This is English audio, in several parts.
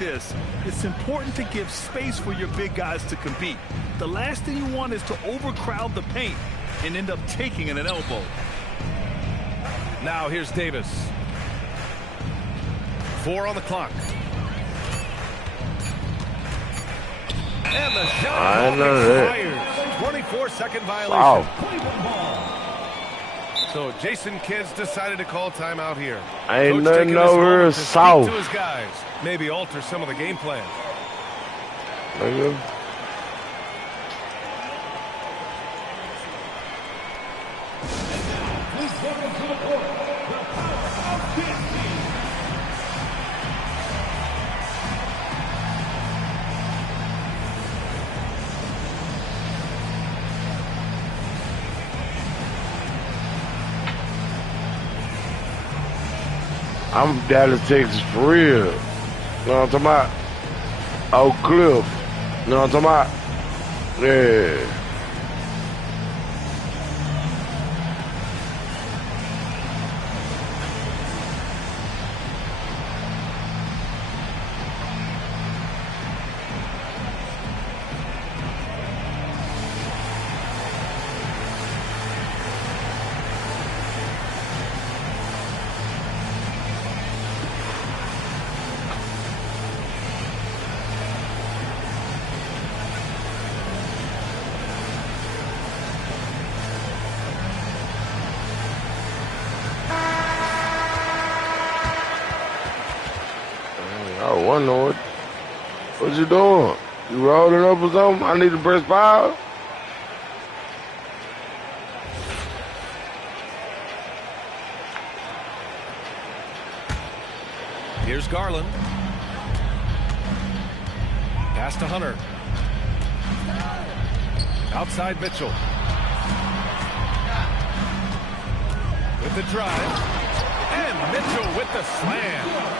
this, it's important to give space for your big guys to compete. The last thing you want is to overcrowd the paint and end up taking an elbow. Now here's Davis. 4 on the clock. And the shot expires. 24-second violation. Wow. So Jason Kidd's decided to call timeout here. Ain't nothing over south. To his guys, maybe alter some of the game plan. Nigga. I'm from Dallas, Texas, for real. You know what I'm talking about? Oak Cliff. You know what I'm talking about? Yeah. What you doing? You rolling up or something? I need to press file. Here's Garland. Pass to Hunter. Outside Mitchell. With the drive. And Mitchell with the slam.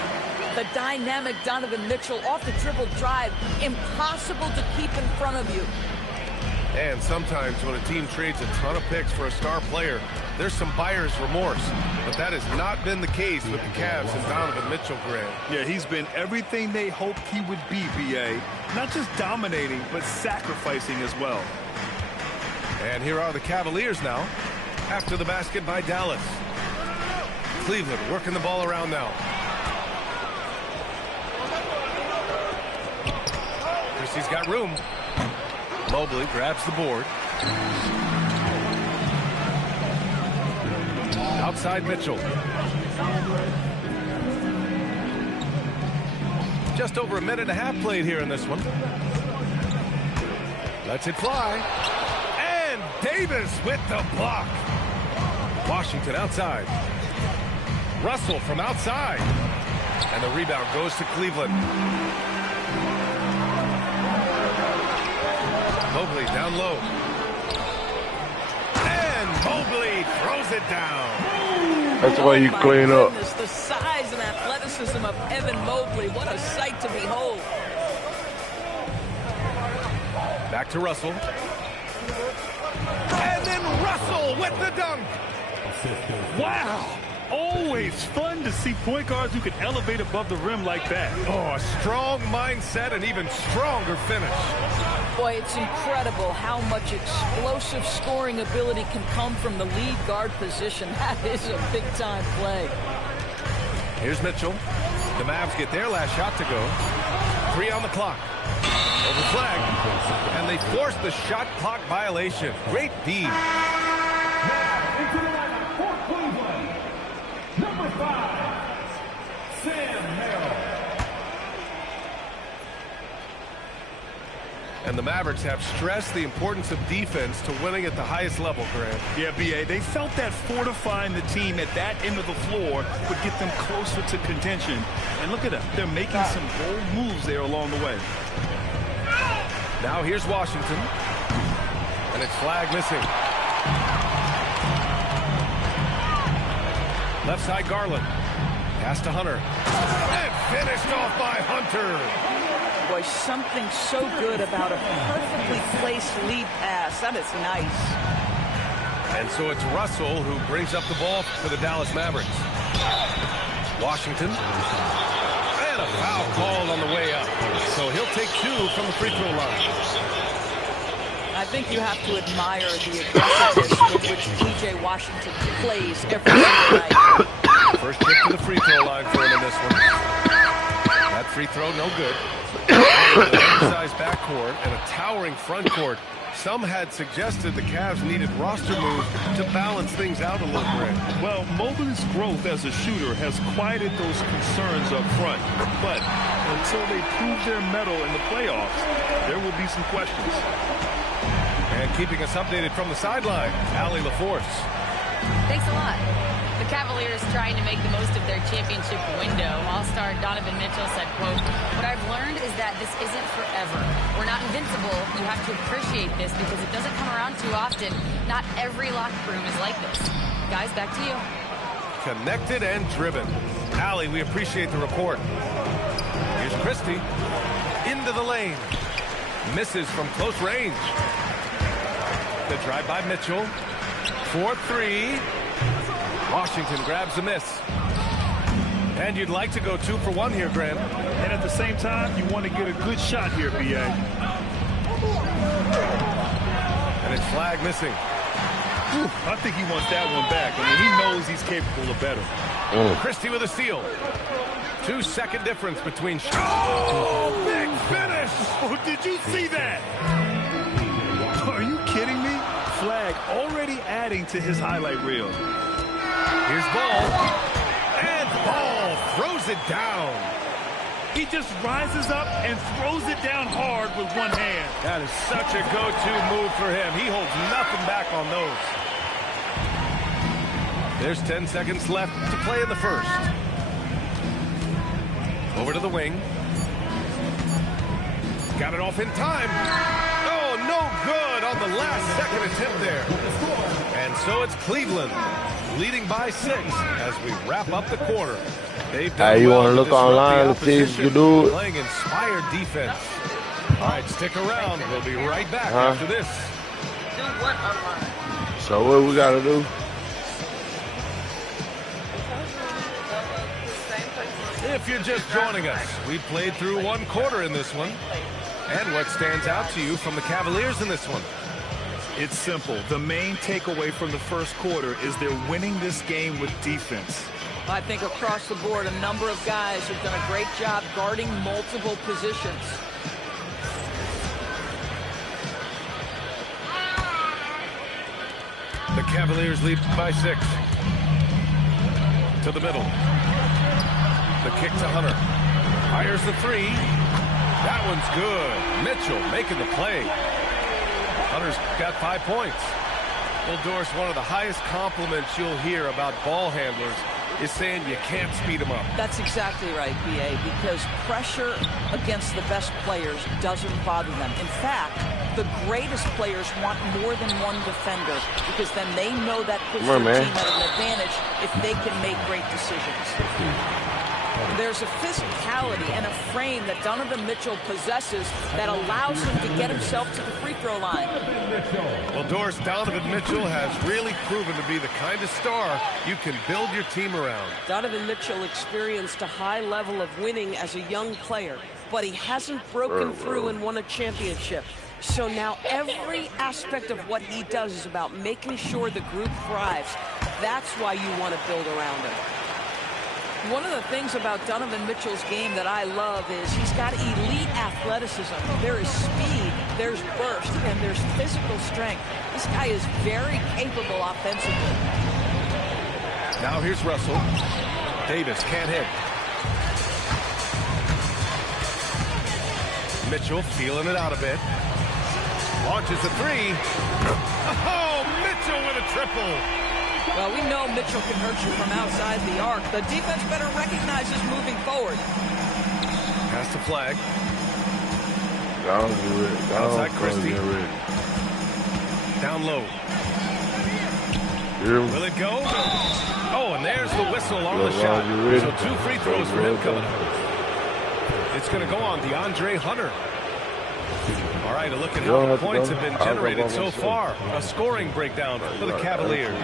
The dynamic Donovan Mitchell off the dribble drive. Impossible to keep in front of you. And sometimes when a team trades a ton of picks for a star player, there's some buyer's remorse. But that has not been the case with the Cavs and Donovan Mitchell, Grant. Yeah, he's been everything they hoped he would be, B.A. Not just dominating, but sacrificing as well. And here are the Cavaliers now, after the basket by Dallas. Cleveland working the ball around now. He's got room. Mobley grabs the board. Outside Mitchell. Just over a minute and a half played here in this one. Lets it fly. And Davis with the block. Washington outside. Russell from outside. And the rebound goes to Cleveland. Mobley down low. And Mobley throws it down. That's the way you clean up. The size and athleticism of Evan Mobley. What a sight to behold. Back to Russell. And then Russell with the dunk. Wow. Always fun to see point guards who can elevate above the rim like that. Oh, a strong mindset and even stronger finish. Boy, it's incredible how much explosive scoring ability can come from the lead guard position. That is a big-time play. Here's Mitchell. The Mavs get their last shot to go. 3 on the clock. Over flag. And they force the shot clock violation. Great D. Now into the lineup for Cleveland. Number 5, Sam Merrill. And the Mavericks have stressed the importance of defense to winning at the highest level, Grant. Yeah, B.A., they felt that fortifying the team at that end of the floor would get them closer to contention. And look at them. They're making some bold moves there along the way. Now here's Washington. And it's flag missing. Left side Garland. Pass to Hunter. And finished off by Hunter. Boy, something so good about a perfectly placed lead pass. That is nice. And so it's Russell who brings up the ball for the Dallas Mavericks. Washington. And a foul called on the way up. take 2 from the free throw line. I think you have to admire the aggressiveness with which P.J. Washington plays every single night. First trip to the free throw line for him in this one. That free throw, no good. An undersized backcourt and a towering front court. Some had suggested the Cavs needed roster moves to balance things out a little bit. Well, Mobley's growth as a shooter has quieted those concerns up front. But until they prove their mettle in the playoffs, there will be some questions. And keeping us updated from the sideline, Allie LaForce. Thanks a lot. The Cavaliers trying to make the most of their championship window. All-star Donovan Mitchell said, quote, "What I've learned is that this isn't forever. We're not invincible. You have to appreciate this because it doesn't come around too often. Not every locker room is like this." Guys, back to you. Connected and driven. Allie, we appreciate the report. Here's Christie. Into the lane. Misses from close range. The drive by Mitchell. 4-3. Washington grabs the miss. And you'd like to go 2 for 1 here, Graham. And at the same time, you want to get a good shot here, B.A. And it's flag missing. Whew, I think he wants that one back. I mean, he knows he's capable of better. Christie with a steal. 2-second difference between shots. Oh, big finish! Oh, did you see that? Are you kidding me? Flag already adding to his highlight reel. Here's Ball. And Ball throws it down. He just rises up and throws it down hard with one hand. That is such a go-to move for him. He holds nothing back on those. There's 10 seconds left to play in the first. Over to the wing. Got it off in time. Oh, no good on the last second attempt there. And so it's Cleveland leading by 6 as we wrap up the quarter. They've done Hey, you well want to look online and see if you do it? Playing inspired defense. All right, stick around. We'll be right back after this. Do what online? So what we got to do? If you're just joining us, we played through 1 quarter in this one. And what stands out to you from the Cavaliers in this one? It's simple. The main takeaway from the first quarter is they're winning this game with defense. I think across the board, a number of guys have done a great job guarding multiple positions. The Cavaliers lead by 6. To the middle. The kick to Hunter. Fires the 3. That one's good. Mitchell making the play. Hunter's got 5 points. Well, Doris, one of the highest compliments you'll hear about ball handlers is saying you can't speed them up. That's exactly right, B.A., because pressure against the best players doesn't bother them. In fact, the greatest players want more than one defender because then they know that puts their team at an advantage if they can make great decisions. There's a physicality and a frame that Donovan Mitchell possesses that allows him to get himself to the free throw line. Well, Doris, Donovan Mitchell has really proven to be the kind of star you can build your team around. Donovan Mitchell experienced a high level of winning as a young player, but he hasn't broken through and won a championship. So now every aspect of what he does is about making sure the group thrives. That's why you want to build around him. One of the things about Donovan Mitchell's game that I love is he's got elite athleticism. There is speed, there's burst, and there's physical strength. This guy is very capable offensively. Now here's Russell. Davis can't hit. Mitchell feeling it out a bit. Launches a 3. Oh, Mitchell with a triple. Well, we know Mitchell can hurt you from outside the arc. The defense better recognize this moving forward. Pass the flag. Outside Christie. Down low. Will it go? Oh, and there's the whistle on the shot. So 2 free throws for him coming up. It's going to go on DeAndre Hunter. All right, a look at how the points have been generated so far. A scoring breakdown for the Cavaliers.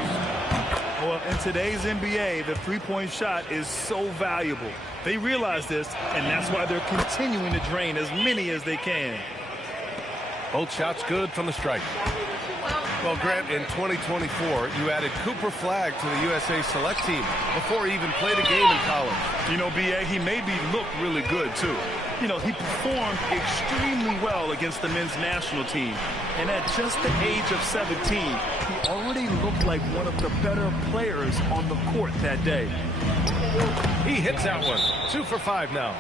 Well, in today's NBA, the three-point shot is so valuable. They realize this, and that's why they're continuing to drain as many as they can. Both shots good from the stripe. Well, Grant, in 2024, you added Cooper Flagg to the USA Select team before he even played a game in college. You know, B.A., he made me look really good, too. You know, he performed extremely well against the men's national team. And at just the age of 17, he already looked like one of the better players on the court that day. He hits that one. 2 for 5 now.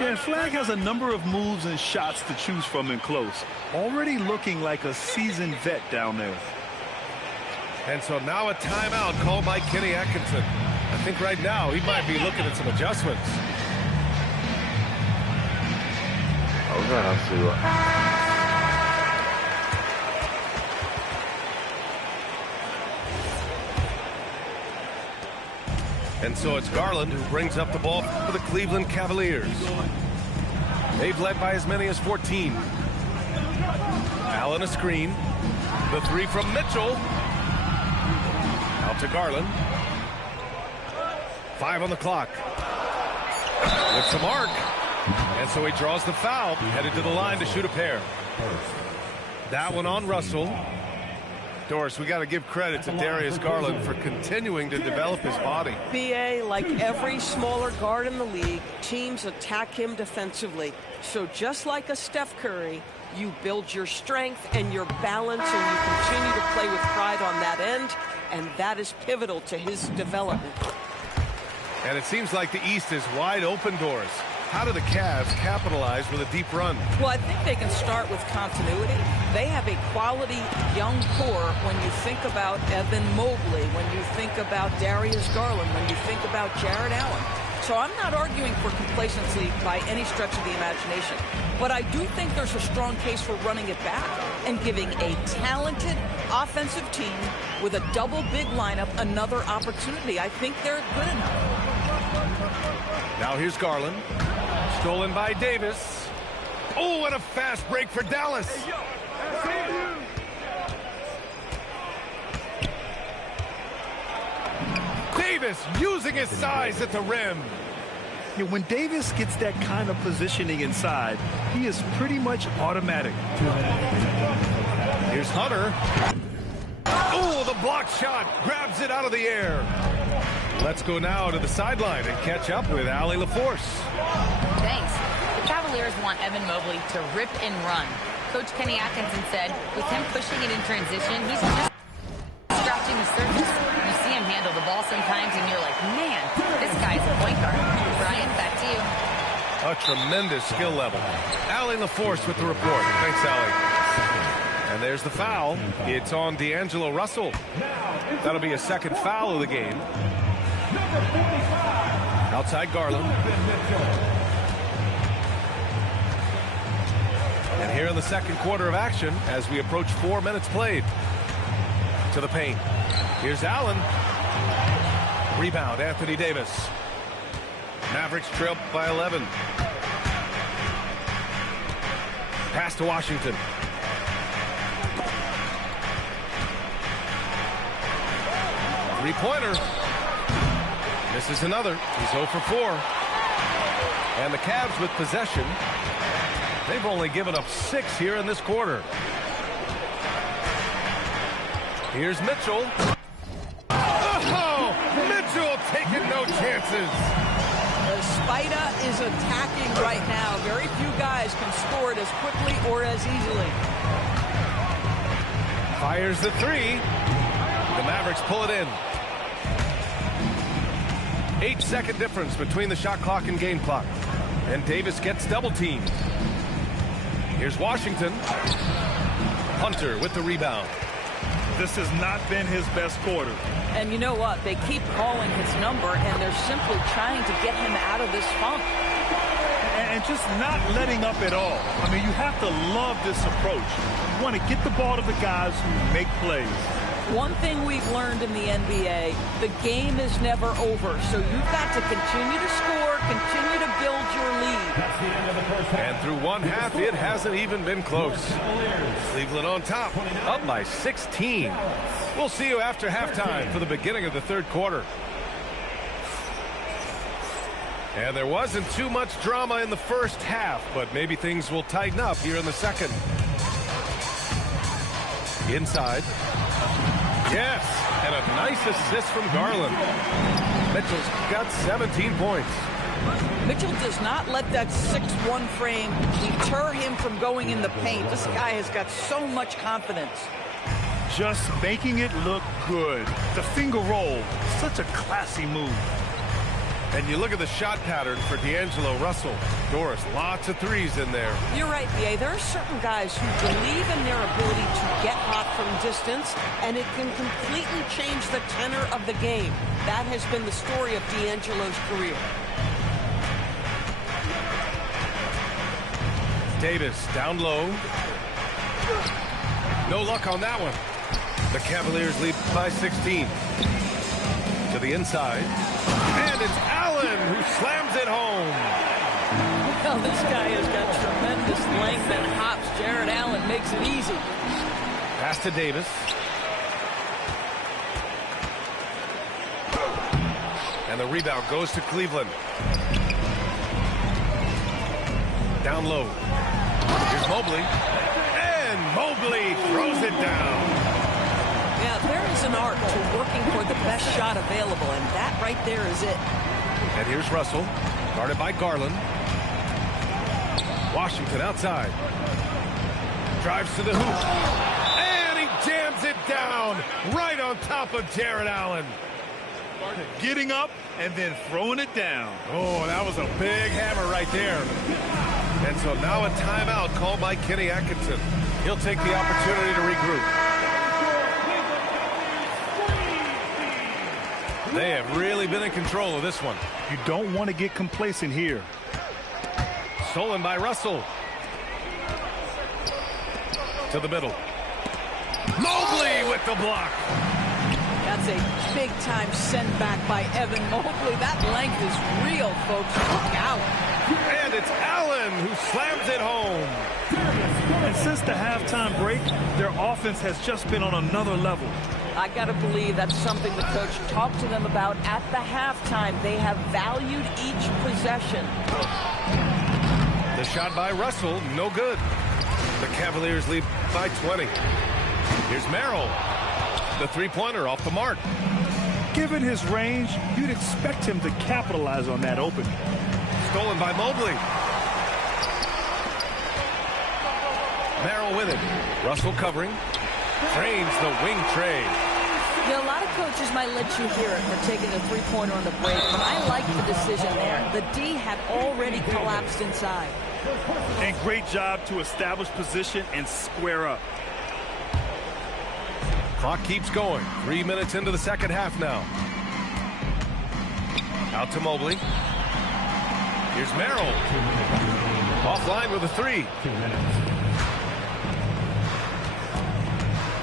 Yeah, Flagg has a number of moves and shots to choose from in close. Already looking like a seasoned vet down there. And so now a timeout called by Kenny Atkinson. I think right now he might be looking at some adjustments. Okay, I'll see what. And so it's Garland who brings up the ball for the Cleveland Cavaliers. They've led by as many as 14. Allen a screen. The 3 from Mitchell. Out to Garland. 5 on the clock. With the mark. And so he draws the foul. Headed to the line to shoot a pair. That one on Russell. Doris, we got to give credit to Darius Garland for continuing to develop his body. B.A., like every smaller guard in the league, teams attack him defensively. So just like a Steph Curry, you build your strength and your balance, and you continue to play with pride on that end, and that is pivotal to his development. And it seems like the East is wide open, Doris. How do the Cavs capitalize with a deep run? Well, I think they can start with continuity. They have a quality young core when you think about Evan Mobley, when you think about Darius Garland, when you think about Jared Allen. So I'm not arguing for complacency by any stretch of the imagination. But I do think there's a strong case for running it back and giving a talented offensive team with a double big lineup another opportunity. I think they're good enough. Now here's Garland. Stolen by Davis. Oh, and a fast break for Dallas. Davis using his size at the rim. Yeah, when Davis gets that kind of positioning inside, he is pretty much automatic. Here's Hunter. Oh, the block shot. Grabs it out of the air. Let's go now to the sideline and catch up with Allie LaForce. Thanks. The Cavaliers want Evan Mobley to rip and run. Coach Kenny Atkinson said with him pushing it in transition, he's just scratching the surface. You see him handle the ball sometimes, and you're like, man, this guy's a point guard. Brian, back to you. A tremendous skill level. Allie LaForce with the report. Thanks, Allie. And there's the foul. It's on D'Angelo Russell. That'll be a second foul of the game. Outside Garland. And here in the second quarter of action as we approach 4 minutes played. To the paint. Here's Allen. Rebound, Anthony Davis. Mavericks trail by 11. Pass to Washington. Three-pointer. Misses another. He's 0 for 4. And the Cavs with possession. They've only given up 6 here in this quarter. Here's Mitchell. Oh, Mitchell taking no chances. Spida is attacking right now. Very few guys can score it as quickly or as easily. Fires the 3. The Mavericks pull it in. 8-second difference between the shot clock and game clock. And Davis gets double teamed. Here's Washington. Hunter with the rebound. This has not been his best quarter. And you know what? They keep calling his number, and they're simply trying to get him out of this funk. And just not letting up at all. I mean, you have to love this approach. You want to get the ball to the guys who make plays. One thing we've learned in the NBA, the game is never over. So you've got to continue to score, continue to build your lead. And through one half, it hasn't even been close. Cleveland on top, up by 16. We'll see you after halftime for the beginning of the third quarter. And there wasn't too much drama in the first half, but maybe things will tighten up here in the second. Inside. Yes, and a nice assist from Garland. Mitchell's got 17 points. Mitchell does not let that 6'1" frame deter him from going in the paint. This guy has got so much confidence. Just making it look good. The finger roll, such a classy move. And you look at the shot pattern for D'Angelo Russell. Doris, lots of threes in there. You're right, B.A. There are certain guys who believe in their ability to get hot from distance, and it can completely change the tenor of the game. That has been the story of D'Angelo's career. Davis down low. No luck on that one. The Cavaliers lead by 16. To the inside. And it's Allen who slams it home. Well, this guy has got tremendous length and hops. Jared Allen makes it easy. Pass to Davis. And the rebound goes to Cleveland. Down low. Here's Mobley. And Mobley throws it down. Yeah, there is an art to working for the best shot available, and that right there is it. And here's Russell, guarded by Garland. Washington outside. Drives to the hoop. And he jams it down right on top of Jared Allen. Getting up and then throwing it down. Oh, that was a big hammer right there. And so now a timeout called by Kenny Atkinson. He'll take the opportunity to regroup. They have really been in control of this one. You don't want to get complacent here. Stolen by Russell. To the middle. Mobley with the block. That's a big-time send back by Evan Mobley. That length is real, folks. Look out. And it's Allen who slams it home. And since the halftime break, their offense has just been on another level. I got to believe that's something the coach talked to them about at the halftime. They have valued each possession. The shot by Russell, no good. The Cavaliers lead by 20. Here's Merrill. The three-pointer off the mark. Given his range, you'd expect him to capitalize on that opening. Stolen by Mobley. Merrill with it. Russell covering. Trains the wing trade. Yeah, a lot of coaches might let you hear it for taking a three-pointer on the break, but I like the decision there. The D had already collapsed inside. And great job to establish position and square up. Clock keeps going. 3 minutes into the second half now. Out to Mobley. Here's Merrill. Offline with a three.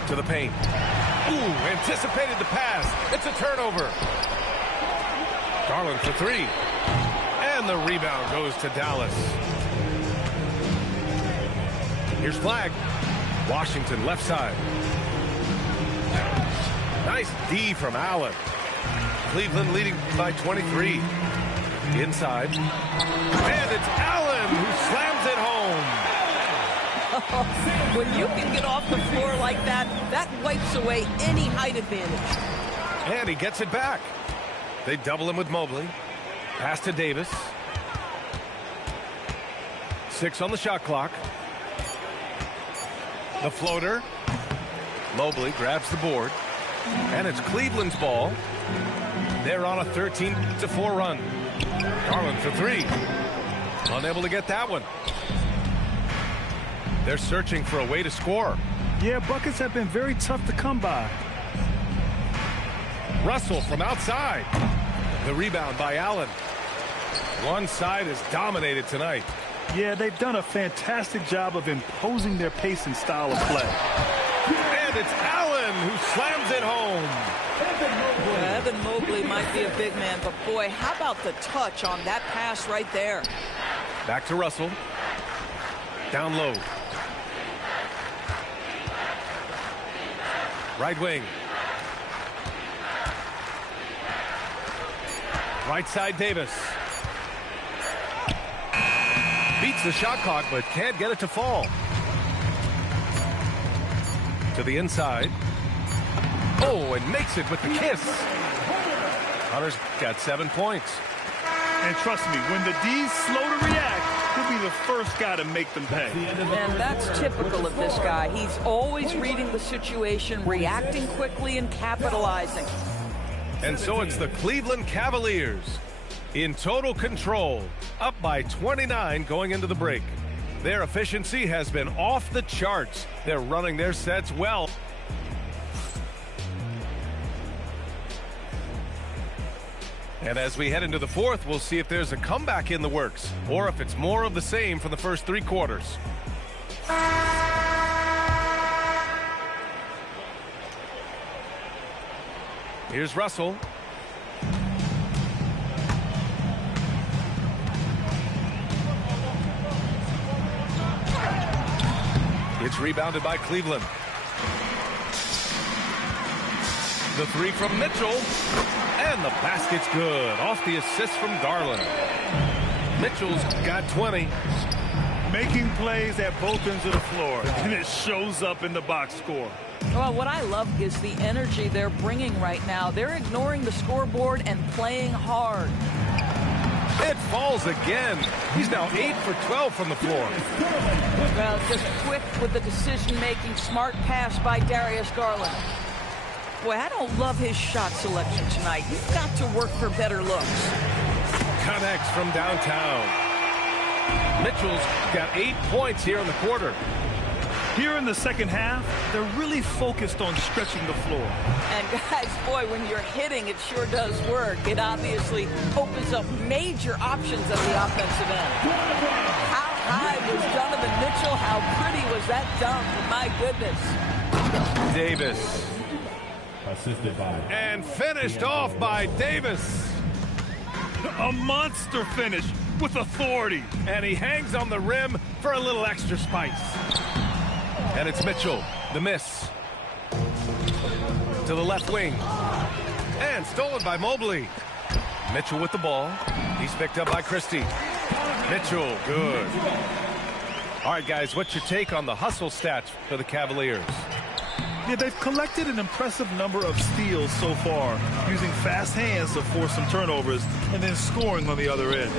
To the paint. Ooh, anticipated the pass. It's a turnover. Garland for three. And the rebound goes to Dallas. Here's Flag. Washington left side. Nice D from Allen. Cleveland leading by 23. Inside. And it's Allen who slams it home. When you can get off the floor like that, that wipes away any height advantage. And he gets it back. They double him with Mobley. Pass to Davis. 6 on the shot clock. The floater. Mobley grabs the board. And it's Cleveland's ball. They're on a 13-4 run. Garland for three. Unable to get that one. They're searching for a way to score. Yeah, buckets have been very tough to come by. Russell from outside. The rebound by Allen. One side is dominated tonight. Yeah, they've done a fantastic job of imposing their pace and style of play. And it's Allen who slams it home. Evan Mobley might be a big man, but boy, how about the touch on that pass right there? Back to Russell. Down low. Right wing. Right side Davis. Beats the shot clock, but can't get it to fall. To the inside. Oh, and makes it with the kiss. Hunter's got 7 points. And trust me, when the D's slow to react, he'll be the first guy to make them pay. And that's typical of this guy. He's always reading the situation, reacting quickly, and capitalizing. And so it's the Cleveland Cavaliers in total control, up by 29 going into the break. Their efficiency has been off the charts. They're running their sets well. And as we head into the fourth, we'll see if there's a comeback in the works or if it's more of the same from the first 3 quarters. Here's Russell. It's rebounded by Cleveland. The 3 from Mitchell. And the basket's good. Off the assist from Garland. Mitchell's got 20. Making plays at both ends of the floor, and it shows up in the box score. Well, what I love is the energy they're bringing right now. They're ignoring the scoreboard and playing hard. It falls again. He's now 8 for 12 from the floor. Well, just quick with the decision-making. Smart pass by Darius Garland. Boy, I don't love his shot selection tonight. You've got to work for better looks. Connects from downtown. Mitchell's got 8 points here in the quarter. Here in the second half, they're really focused on stretching the floor. And guys, boy, when you're hitting, it sure does work. It obviously opens up major options at the offensive end. How high was Donovan Mitchell? How pretty was that dunk? My goodness. Davis. Assisted by. And finished off by Davis. A monster finish with authority. And he hangs on the rim for a little extra spice. And it's Mitchell, the miss. To the left wing. And stolen by Mobley. Mitchell with the ball. He's picked up by Christie. Mitchell, good. All right, guys, what's your take on the hustle stats for the Cavaliers? Yeah, they've collected an impressive number of steals so far, using fast hands to force some turnovers and then scoring on the other end.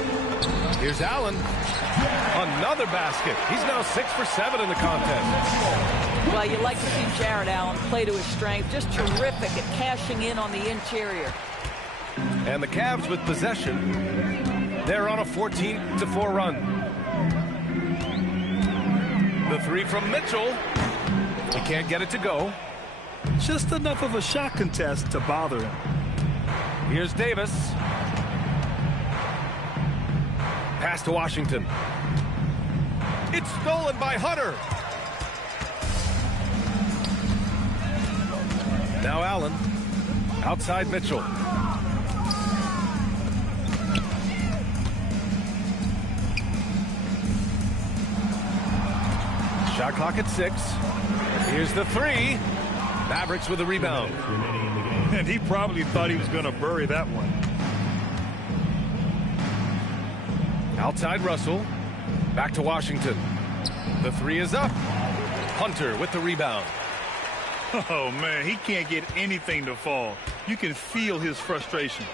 Here's Allen. Another basket. He's now 6 for 7 in the contest. Well, you like to see Jared Allen play to his strength. Just terrific at cashing in on the interior. And the Cavs with possession. They're on a 14-4 run. The 3 from Mitchell. He can't get it to go. Just enough of a shot contest to bother him. Here's Davis. Pass to Washington. It's stolen by Hunter. Now Allen. Outside Mitchell. Shot clock at 6. Here's the 3. Mavericks with a rebound. And he probably thought he was going to bury that one. Outside Russell. Back to Washington. The 3 is up. Hunter with the rebound. Oh, man, he can't get anything to fall. You can feel his frustration.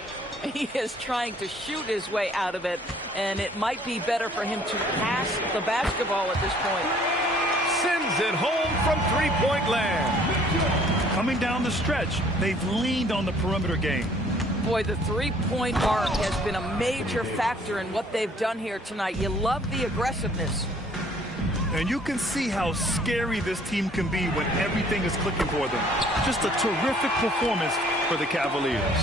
He is trying to shoot his way out of it, and it might be better for him to pass the basketball at this point. Sends it home from three-point land. Coming down the stretch, they've leaned on the perimeter game. Boy, the three-point arc has been a major factor in what they've done here tonight. You love the aggressiveness. And you can see how scary this team can be when everything is clicking for them. Just a terrific performance for the Cavaliers.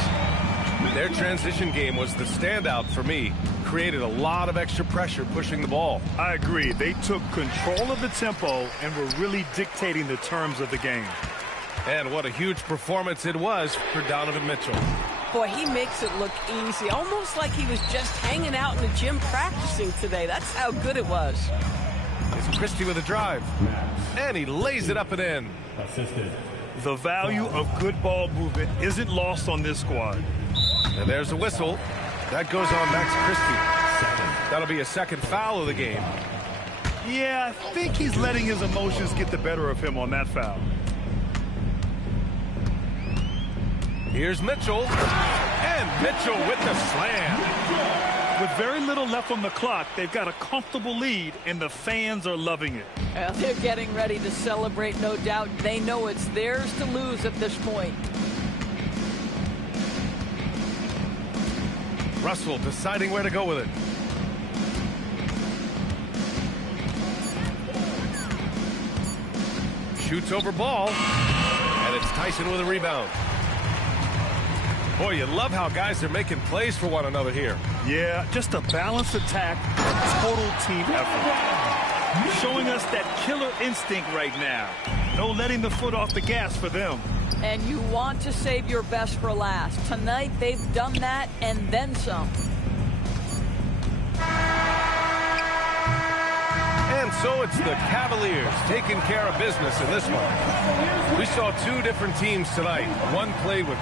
Their transition game was the standout for me. Created a lot of extra pressure pushing the ball. I agree. They took control of the tempo and were really dictating the terms of the game. And what a huge performance it was for Donovan Mitchell. Boy, he makes it look easy, almost like he was just hanging out in the gym practicing today. That's how good it was. It's Christie with a drive. And he lays it up and in. Assisted. The value of good ball movement isn't lost on this squad. And there's a whistle. That goes on Max Christie. That'll be a second foul of the game. Yeah, I think he's letting his emotions get the better of him on that foul. Here's Mitchell. And Mitchell with the slam. With very little left on the clock, they've got a comfortable lead, and the fans are loving it. Well, they're getting ready to celebrate, no doubt. They know it's theirs to lose at this point. Russell deciding where to go with it. Shoots over ball. And it's Tyson with a rebound. Boy, you love how guys are making plays for one another here. Yeah, just a balanced attack, a total team effort. Showing us that killer instinct right now. No letting the foot off the gas for them. And you want to save your best for last. Tonight, they've done that and then some. And so it's the Cavaliers taking care of business in this one. We saw two different teams tonight. One played with